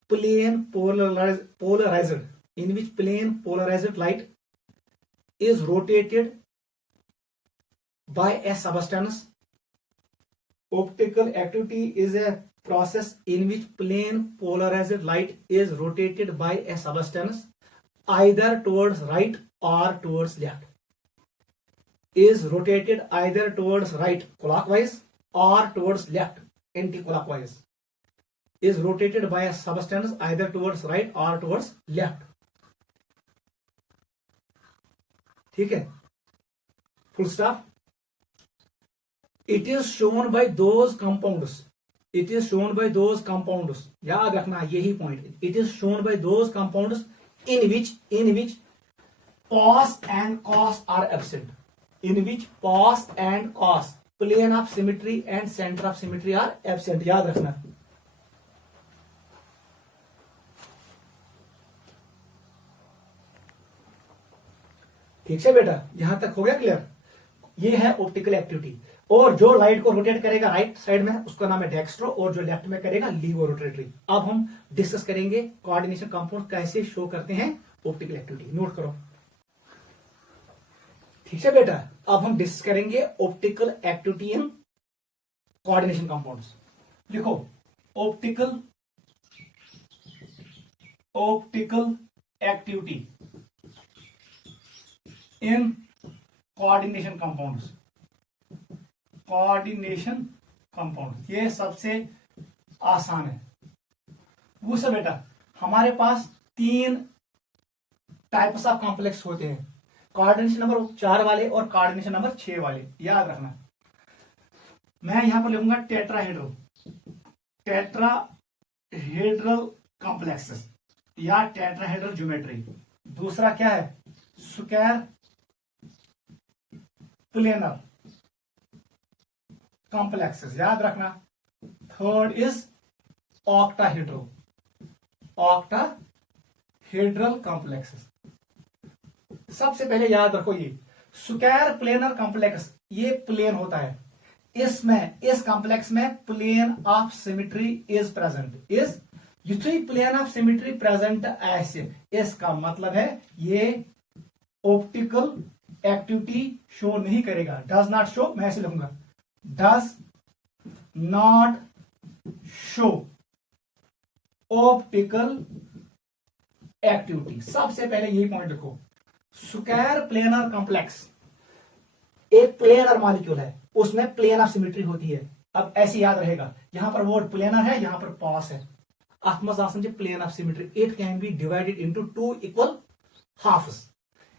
plane polarized light is rotated by a substance. Optical activity is a process in which plane polarized light is rotated by a substance either towards right or towards left. Is rotated either towards right clockwise or towards left anti-clockwise. Is rotated by a substance either towards right or towards left. ठीक है, full stop. It is shown by those compounds. It is shown by those compounds. याद रखना यही point. It is shown by those compounds in which pos and cos are absent. In which pos and cos, plane of symmetry and center of symmetry are absent. याद रखना. ठीक है बेटा, यहां तक हो गया क्लियर? ये है ऑप्टिकल एक्टिविटी। और जो लाइट को रोटेट करेगा राइट साइड में उसका नाम है डेक्स्ट्रो, और जो लेफ्ट में करेगा लीवो रोटेटरी। अब हम डिस्कस करेंगे कोऑर्डिनेशन कंपाउंड कैसे शो करते हैं ऑप्टिकल एक्टिविटी। नोट करो, ठीक है बेटा। अब हम डिस्कस करेंगे optical activity in coordination compounds. लिखो, optical activity in coordination compounds. Coordination compound ये सबसे आसान है। वो सब बेटा, हमारे पास 3 टाइप्स ऑफ कॉम्प्लेक्स होते हैं, कोऑर्डिनेशन नंबर 4 वाले और कोऑर्डिनेशन नंबर 6 वाले। याद रखना, मैं यहां पर लिखूंगा टेट्राहेड्रल कॉम्प्लेक्सेस या टेट्राहेड्रल ज्योमेट्री। दूसरा क्या है? स्क्वायर प्लेनर कॉम्प्लेक्सेस, याद रखना। Third is octahedral complexes. सबसे पहले याद रखो, ये स्क्वायर प्लेनर कॉम्प्लेक्स, ये प्लेन होता है। इसमें इस कॉम्प्लेक्स में plane of symmetry is present. Is युथी प्लेन ऑफ सिमेट्री प्रेजेंट ऐसे, इसका मतलब है ये ऑप्टिकल एक्टिविटी शो नहीं करेगा। डज नॉट शो, मैं ऐसे लिखूंगा, does not show optical activity. सबसे पहले यही पॉइंट लिखो, स्क्वायर प्लेनर कॉम्प्लेक्स एक प्लेनर मॉलिक्यूल है, उसमें प्लेन ऑफ सिमेट्री होती है। अब ऐसे याद रहेगा, यहां पर वर्ड प्लेनर है, यहां पर पॉस है, plane of symmetry. It can be divided into 2 equal halves.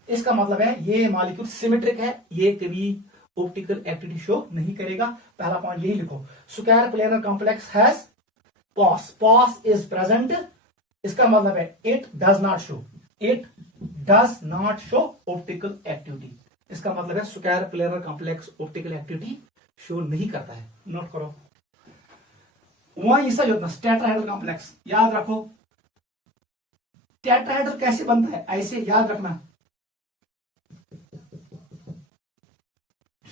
इसका मतलब है ये मॉलिक्यूल सिमेट्रिक है, ये कभी ऑप्टिकल एक्टिविटी शो नहीं करेगा। पहला पॉइंट यही लिखो, square planar complex has POS. POS is present, इसका मतलब है it does not show optical activity. इसका मतलब है square planar complex optical activity show नहीं करता है। नोट करो वहां इसका जो टेट्राहेड्रल कॉम्प्लेक्स याद रखो। टेट्राहेड्रल कैसे बनता है, ऐसे याद रखना।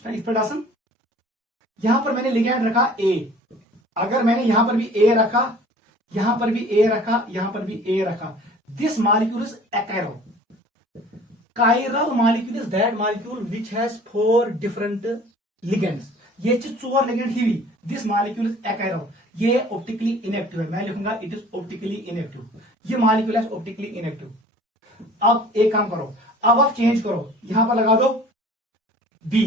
इस पर आसन यहां पर मैंने लिगैंड रखा ए, अगर मैंने यहां पर भी ए रखा, यहां पर भी ए रखा, यहां पर भी ए रखा, this molecule is achiral. Chiral molecule is that molecule which has 4 different ligands. ये 4 लिगेंड ही हुई, दिस मॉलिक्यूल इज अकायरल। ये ऑप्टिकली इनएक्टिव है, मैं लिखूंगा इट इज ऑप्टिकली इनएक्टिव। ये मॉलिक्यूल है ऑप्टिकली इनएक्टिव। अब एक काम करो, अब आप चेंज करो, यहां पर लगा दो बी,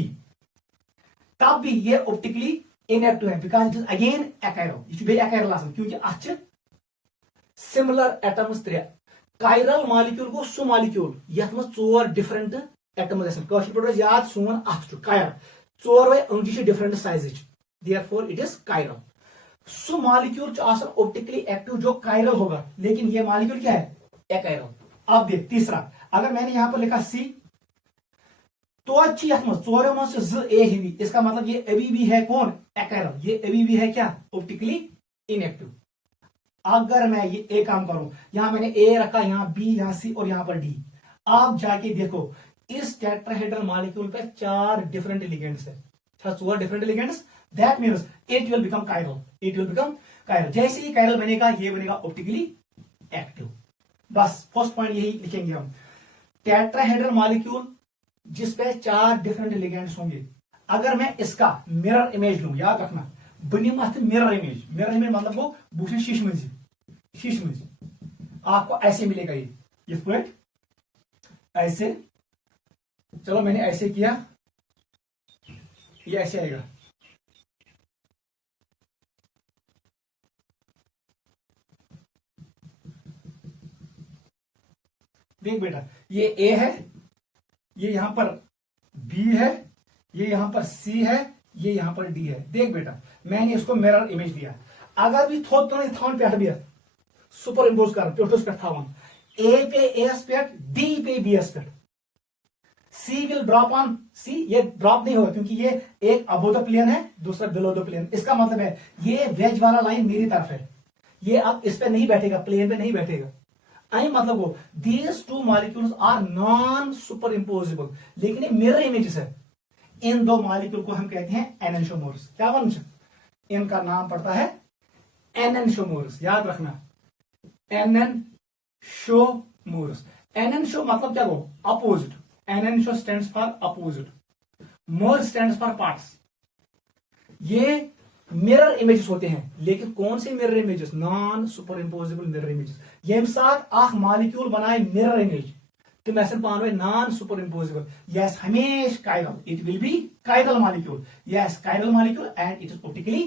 तब भी ये ऑप्टिकली इनएक्टिव है because it is again achiral. यह बे अकायरल आसान क्योंकि अच्छे सिमिलर एटम्स 3 कायरल मॉलिक्यूल गो सु मॉलिक्यूल यथ मज 4 डिफरेंट एटम्स पे याद सोन अथ कायर 4 वे अंजी different size, therefore it is chiral. सु मॉलिक्यूल ऑप्टिकली एक्टिव जो कायरल होगा, लेकिन ये मॉलिक्यूल क्या है, अकायरल। अब देख तीसरा, अगर मैंने यहां पर लिखा सी तो अच्छी चोरों में से ज ए ही, इसका मतलब ये अभी भी है कौन, अकायरल। ये अभी भी है क्या, ऑप्टिकली इनएक्टिव। अगर मैं ये ए काम करूं, यहां मैंने ए रखा, यहां बी, यहां सी और यहां पर डी। आप जाके देखो इस टेट्राहेड्रल मॉलिक्यूल पे 4 डिफरेंट लिगेंड्स है, 4 different ligands, that means it will become chiral, it will become chiral. जैसे ही कायरल बनेगा ये बनेगा ऑप्टिकली एक्टिव। बस फर्स्ट पॉइंट यही लिखेंगे हम, टेट्राहेड्रल मॉलिक्यूल जिसपे 4 डिफरेंट लिगेंड्स होंगे। अगर मैं इसका मिरर इमेज लूं, याद रखना बनिम अथ मिरर इमेज, मिरर इमेज मतलब वो बूझे शीश मज आपको ऐसे मिलेगा ये पॉइंट ऐसे। चलो मैंने ऐसे किया, ये ऐसे आएगा। देख बेटा ये ए है, ये यहां पर बी है, ये यहां पर सी है, ये यहां पर डी है। देख बेटा मैंने इसको मिरर इमेज दिया, अगर भी थोत पे भी सुपर इम्पोज कर पे ए पे एस पे, डी पे बी एस पे, सी विल ड्रॉप ऑन सी। ये ड्रॉप नहीं होगा क्योंकि ये एक अबो द प्लेन है, दूसरा बिलो द प्लेन। इसका मतलब है ये वेज वाला लाइन मेरी तरफ है, ये अब इस पे नहीं बैठेगा, प्लेन पे नहीं बैठेगा। आई मतलब वो these 2 molecules are non superimposable, लेकिन ये मिरर इमेजेस है। इन 2 मॉलिक्यूल को हम कहते हैं एनेंटियोमर्स। क्या वंश, इनका नाम पड़ता है एनेंटियोमर्स, याद रखना एनेंटियोमर्स। एनेंटियो मतलब क्या वो, opposite. Enantio stands for opposite, mer stands for parts. ये मिरर इमेजेस होते हैं, लेकिन कौन से mirror images, non superimposable mirror images. ये साथ आख मॉलिक्यूल बनाए मिरर इमेज तुम ऐसे पान नॉन सुपर इम्पोजिबल, यस हमेश chiral, it will B chiral molecule, yes chiral molecule and it is optically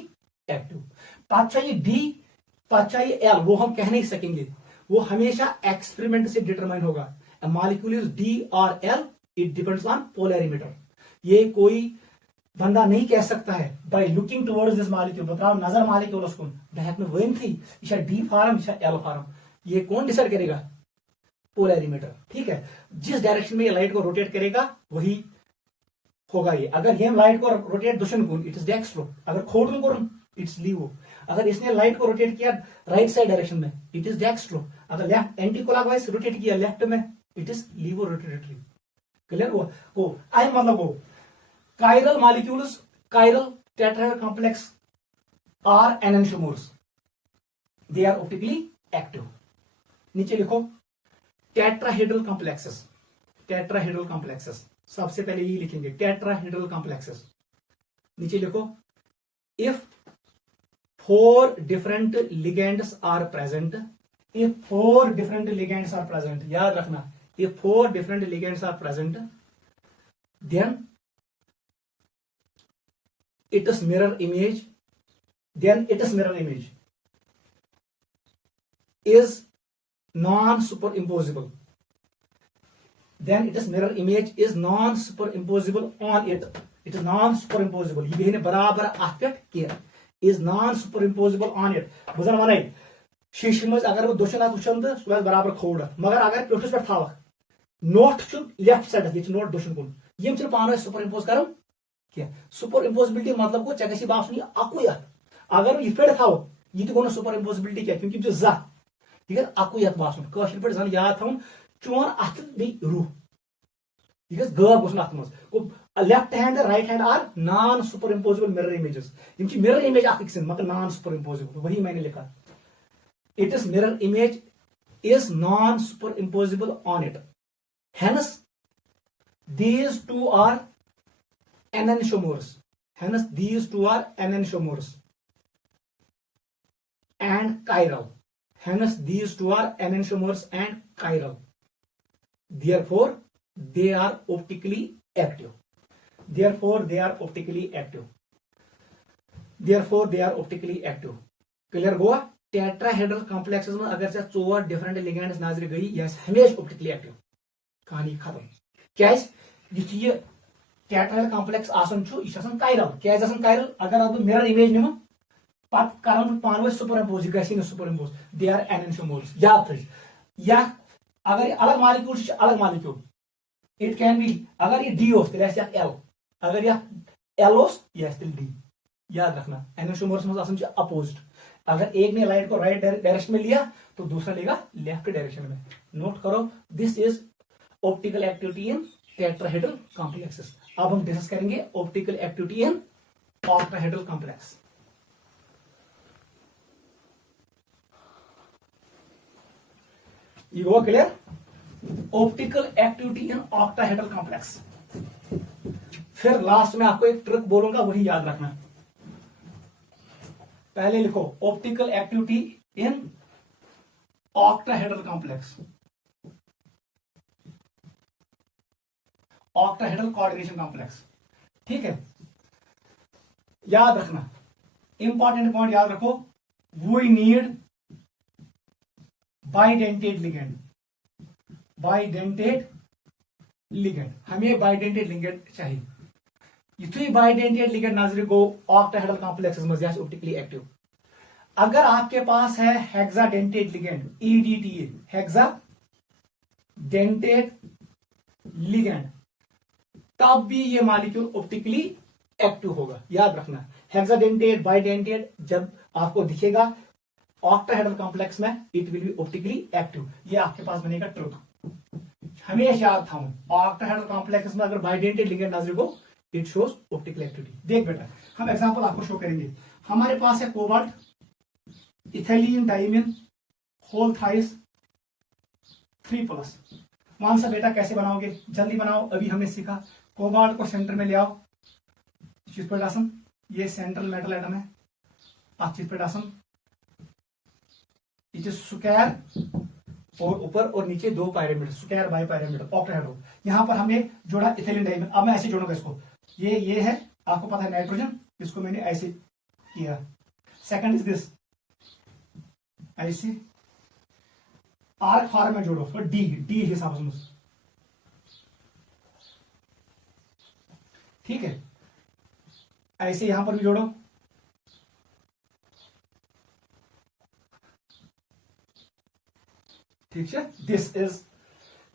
active. पांच चाहिए डी, पांच चाहिए एल, वो हम कह नहीं सकेंगे, वो हमेशा एक्सपेरिमेंट से डिटरमाइन होगा। A molecule is D or L, it depends on polarimeter. ये कोई बंदा नहीं कह सकता है by looking towards this molecule, बताओ नजर मॉलिक्यूल उसको बहक में वन थी, इशा डी फार्म इशा एल फार्म, ये कौन डिसाइड करेगा, पोलैरिमीटर। ठीक है, जिस डायरेक्शन में ये लाइट को रोटेट करेगा वही होगा ये। अगर ये लाइट को रोटेट दुश्मन को इट इज डेक्स्ट्रो, अगर खोड़ूं करूं इट्स लीवो। अगर इसने लाइट को रोटेट किया राइट साइड डायरेक्शन में इट इज डेक्स्ट्रो, अगर लेफ्ट एंटी क्लॉकवाइज रोटेट किया लेफ्ट में it is laevo rotatory. Clear हुआ को आई मतलब वो chiral molecules, chiral tetrahedral complex are enantiomers, they are optically active. नीचे लिखो टेट्राहेड्रल कॉम्प्लेक्सेस, टेट्राहेड्रल कॉम्प्लेक्सेस सबसे पहले ये लिखेंगे टेट्राहेड्रल कॉम्प्लेक्सेस। नीचे लिखो if 4 different ligands are present, if 4 different ligands are present, याद रखना if 4 different ligands are present, then it is mirror image, then it is mirror image is non superimposable, then it is mirror image is non superimposable on it, it is non superimposable, ये भी बराबर आस्पेक्ट किया is non superimposable on it। बुझन वनाई शीशे मज अगर वो दोशन अत वुचान तो सह बराबर खोड़ मगर अगर प्योठस पे थवक नोट लेफ्ट साइड ये नोट दोशन कुन यम पान सुपर इम्पोज कर सुपर इम्पोजिबिलिटी मतलब गो ऐ बासन यह अकुई अगर ये पे थो यह गो सुपर इम्पोजिबिलिटी क्या क्योंकि ठीक है अकुई बासन कशर पे जन याद थवन चोन अथ बी रूह यह गब गोस अत मज left hand right hand are non superimposable mirror images mirror image मगर नॉन सुपर इम्पोजिबल वही मैंने लिखा it is mirror image is non-superimposable on it. Hence, these two are enantiomers. Hence, these two are enantiomers and chiral. Hence, these two are enantiomers and chiral. Therefore, they are optically active. Therefore, they are optically active. Therefore, they are optically active. Clear goa? Tetrahedral complexes में अगर से 4 डिफरेंट लिगेंड्स नजर गई यह हमेशा ऑप्टिकली एक्टिव कहानी खत्म क्या युथ यह टेट्राहेड्रल कॉम्प्लेक्स आसन छु यह आसन कायरल क्या आसन कायरल अगर अब मिरर इमेज निम पत करन पान वे सुपर इम्पोज यह गसी न super impose they are enantiomers याद थी या अगर ये अलग मॉलिक्यूल अलग मॉलिक्यूल इट कैन बी अगर ये डी हो तेल एल अगर यह एल हो यह डी याद रखना एनेंटियोमर्स में आसन अपोजिट अगर एक ने लाइट को राइट डायरेक्शन में लिया तो दूसरा लेगा लेफ्ट डायरेक्शन में नोट करो this is optical activity in tetrahedral complexes अब हम डिस्कस करेंगे optical activity in octahedral complex ये हुआ clear optical activity in octahedral complex फिर लास्ट में आपको एक ट्रिक बोलूंगा वही याद रखना पहले लिखो optical activity in octahedral complex octahedral coordination complex ठीक है याद रखना इंपॉर्टेंट पॉइंट याद रखो we need bidentate ligand bidentate ligand हमें बाइडेंटेड लिगेंड चाहिए युथुई बाइडेंटेड लिगेंड नजर गो ऑक्टाहेड्रल कॉम्प्लेक्सेस में यह ऑप्टिकली एक्टिव अगर आपके पास है hexadentate ligand EDTA hexadentate ligand तब भी ये मॉलिक्यूल ऑप्टिकली एक्टिव होगा याद रखना हेक्साडेंटेड बाइडेंटेड जब आपको दिखेगा ऑक्टाहेड्रल कॉम्प्लेक्स में it will B optically active ये आपके पास बनेगा ट्रुथ हमेशा याद था ऑक्टाहेड्रल कॉम्प्लेक्स में अगर बाइडेंटेड लिगेंड नजर go it shows optical activity देख बेटा हम एग्जांपल आपको शो करेंगे हमारे पास है cobalt ethylene diamine whole thrice 3+ मान सा बेटा कैसे बनाओगे जल्दी बनाओ अभी हमने सीखा कोबाल्ट को सेंटर में ले आओ चीज पर डासन ये सेंट्रल मेटल एटम है आप चीज पर डासन इट इज स्क्वायर और ऊपर और नीचे 2 pyramid square by pyramid octahedral यहां पर हमने जोड़ा इथेलिन डाइमिन अब मैं ऐसे जोड़ूंगा इसको ये है आपको पता है नाइट्रोजन इसको मैंने ऐसे किया सेकंड इज दिस ऐसे आर्क फॉर्म में जोड़ो तो डी हिसाब से ठीक है ऐसे यहां पर भी जोड़ो ठीक है दिस इज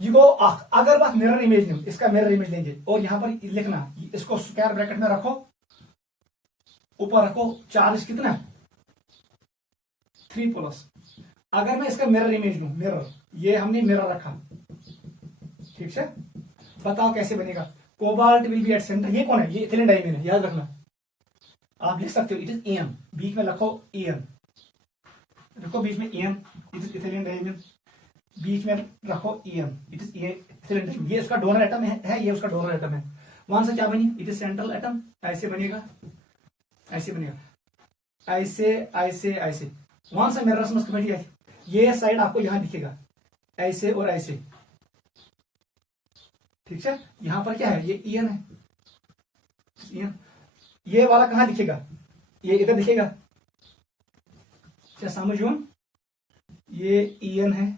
यू गो अगर बात मिरर इमेज नहीं इसका मिरर इमेज लेंगे और यहां पर लिखना इसको स्क्वायर ब्रैकेट में रखो ऊपर रखो चार्ज कितना 3+ अगर मैं इसका मिरर इमेज लूं मिरर ये हमने मिरर रखा ठीक है बताओ कैसे बनेगा cobalt will be at centre ये कौन है ये इथिलीन डाइमिन है याद रखना आप लिख सकते हो इट इज EN बीच में रखो EN रखो बीच में EN it is ethylene diamine बीच में रखो EN it is ethylene diamine ये उसका डोनर एटम है ये उसका डोनर एटम है वहां से क्या बनी इट इज सेंट्रल एटम ऐसे बनेगा ऐसे ऐसे ऐसे वहां से मेरा रस्म कमेटी है ये साइड आपको यहां दिखेगा ऐसे और ऐसे ठीक है यहां पर क्या है ये EN है EN ये वाला कहां दिखेगा ये इधर दिखेगा क्या समझो ये EN है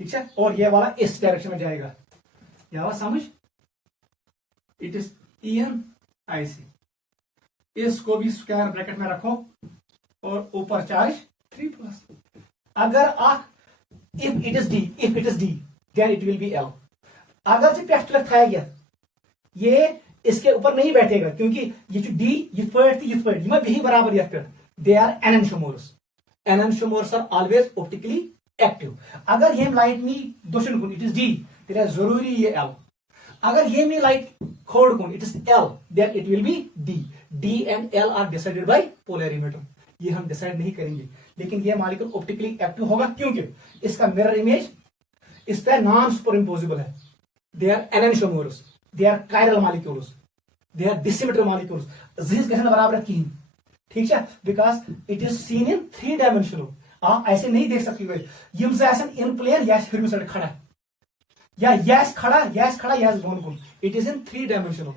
ठीक है और ये वाला इस डायरेक्शन में जाएगा यह वाला समझ इट इज EN ऐसे इसको भी स्क्वायर ब्रैकेट में रखो और ऊपर चार्ज 3+. अगर if it is D then it will be L. अगर जो पेस्ट था गया ये इसके ऊपर नहीं बैठेगा क्योंकि ये जो D ये यही बराबर ये they are enantiomers. Enantiomers are always optically active. अगर ये लाइट में दोशन गुण इट इज D तेरा जरूरी ये L. अगर ये में लाइट खोड़ गुण it is L then it will be D. D and L are decided by polarimeter. ये हम डिसाइड नहीं करेंगे लेकिन ये मॉलिक्यूल ऑप्टिकली एक्टिव होगा क्योंकि इसका मिरर इमेज इस पर नॉन सुपर इम्पोजिबल है. They are enantiomers, they are chiral molecules, they are dissymmetric molecules. जीज कहना बराबर कहीं ठीक है because it is seen in 3 dimensional. आप ऐसे नहीं देख सकते हुए यम इन प्लेन या फिर में खड़ा या यस खड़ा यस दोन गुण. It is in 3 dimensional.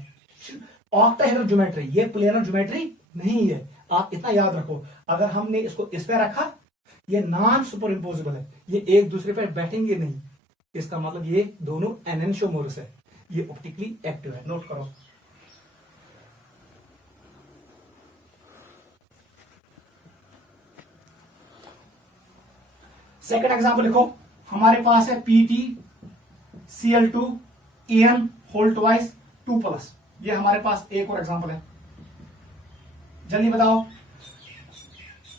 Octahedral geometry ये प्लेनर ज्योमेट्री नहीं है. आप इतना याद रखो. अगर हमने इसको इस पे रखा ये नॉन सुपर इम्पोजिबल है. ये एक दूसरे पर बैठेंगे नहीं. इसका मतलब ये दोनों एननशोमोर्स है. ये ऑप्टिकली एक्टिव है. नोट करो. सेकंड एग्जांपल लिखो. हमारे पास है PtCl2 En होल ट्वाइस 2+. ये हमारे पास एक और एग्जांपल है. जल्दी बताओ.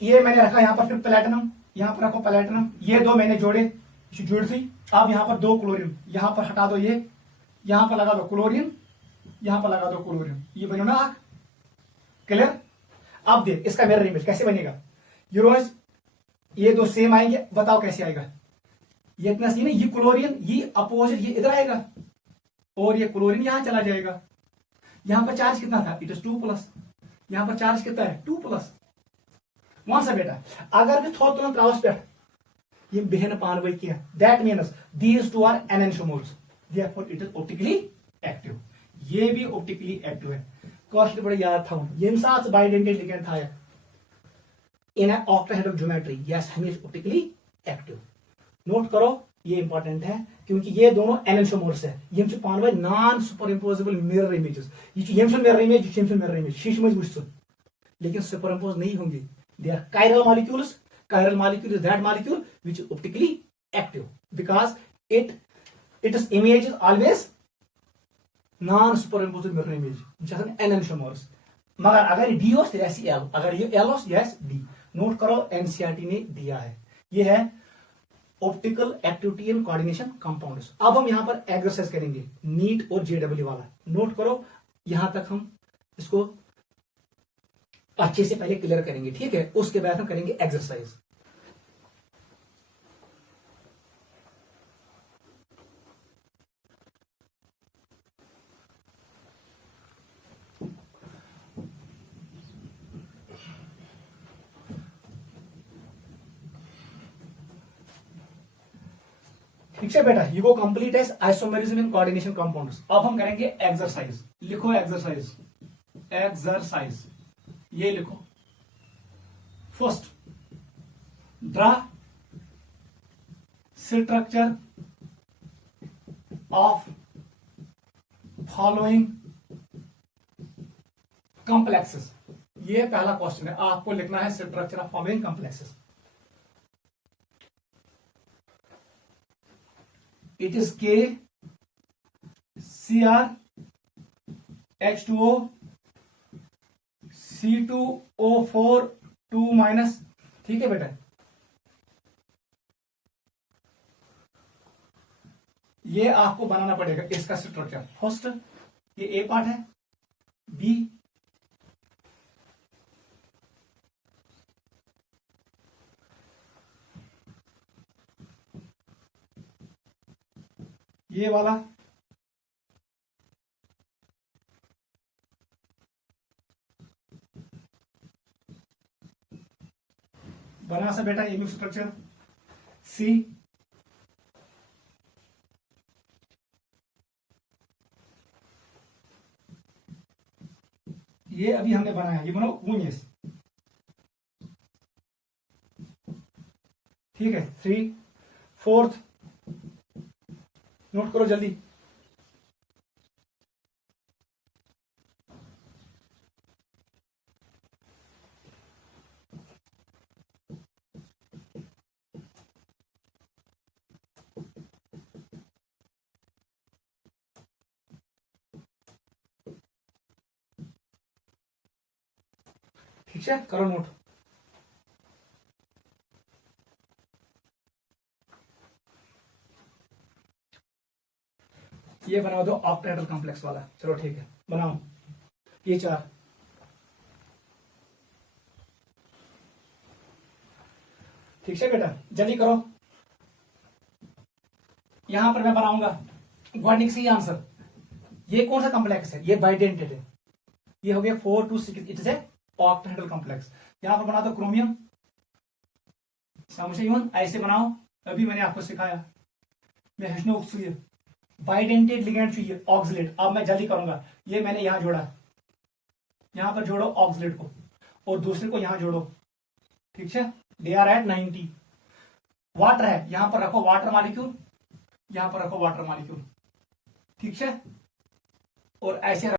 ये मैंने रखा यहां पर फिर प्लेटिनम, यहां पर रखो प्लेटिनम. ये दो मैंने जोड़े जुड़ थी. अब यहां पर 2 क्लोरीन. यहां पर हटा दो ये, यहां पर लगा दो क्लोरीन, यहां पर लगा दो क्लोरीन. ये बनो ना आंख. क्लियर. अब देख इसका मिरर इमेज कैसे बनेगा. ये रोज ये दो सेम आएंगे. बताओ कैसे आएगा. ये इतना सी ना ये क्लोरीन ये अपोजिट ये इधर आएगा और ये क्लोरीन यहां चला जाएगा. यहां पर चार्ज कितना था. It is 2+. यहां पर चार्ज कितना है 2+. वहां से बेटा अगर भी थोड़ा तुरंत त्रावस पे ये बहन पानवे किया that means these two are enantiomers. Therefore it is optically active. ये भी ऑप्टिकली एक्टिव है. कॉस्ट बड़े याद था ये साथ बाइडेंटेड लिगेंड था इन ऑक्टाहेड्रल ज्योमेट्री. यस हमेशा ऑप्टिकली एक्टिव. नोट करो ये इंपॉर्टेंट है क्योंकि ये दोनों एननशोमोर्स है. यम छ पानवे non superimposable mirror images. ये यम मिरर इमेज यम मिरर इमेज शीश में वुछ लेकिन सुपर इम्पोज नहीं होंगे. They are chiral molecules. Chiral molecule is that molecule which is optically active because its image is always non-superimposed mirror image which is an enantiomorphs. मगर अगर डी हो तो ऐसी एल. अगर ये एल हो यस डी. नोट करो एनसीईआरटी ने दिया है. ये है optical activity and coordination compounds. अब हम यहां पर एक्सरसाइज करेंगे नीट और जेडब्ल्यू वाला. नोट करो यहां तक हम इसको अच्छे से पहले क्लियर करेंगे. ठीक है उसके बाद हम करेंगे एक्सरसाइज. ठीक है बेटा you go complete as isomerism in coordination compounds. अब हम करेंगे एक्सरसाइज. लिखो एक्सरसाइज. एक्सरसाइज ये लिखो. First draw structure of following complexes. ये पहला क्वेश्चन है. आपको लिखना है structure of following complexes. It is K Cr H2O C2O4 2-. ठीक है बेटा ये आपको बनाना पड़ेगा इसका स्ट्रक्चर. फर्स्ट ये ए पार्ट है. बी ये वाला बना सा बेटा ये स्ट्रक्चर. सी ये अभी हमने बनाया ये बनाओ ऊनियस. ठीक है 3 4th नोट करो जल्दी. ठीक है, करो नोट। ये बना दो ऑक्टाहेड्रल कॉम्प्लेक्स वाला, चलो ठीक है बनाओ ये 4। ठीक है बेटा, जल्दी करो। यहां पर मैं बनाऊंगा ग्वाडनिक से आंसर। ये कौन सा कॉम्प्लेक्स है? ये बाइडेंटेड है। ये हो गया 4 to 6, it is A octahedral complex. यहां पर बना दो क्रोमियम, समझे? ऐसे बनाओ, अभी मैंने आपको सिखाया। मैं हशनो चाहिए, बाइडेंटेड लिगेंड चाहिए, ऑक्सलेट। अब मैं जल्दी करूंगा। ये मैंने यहां जोड़ा, यहां पर जोड़ो ऑक्सलेट को और दूसरे को यहां जोड़ो। ठीक है, दे आर एट 90। वाटर है, यहां पर रखो वाटर मॉलिक्यूल, यहां पर रखो वाटर मॉलिक्यूल। ठीक है, और ऐसे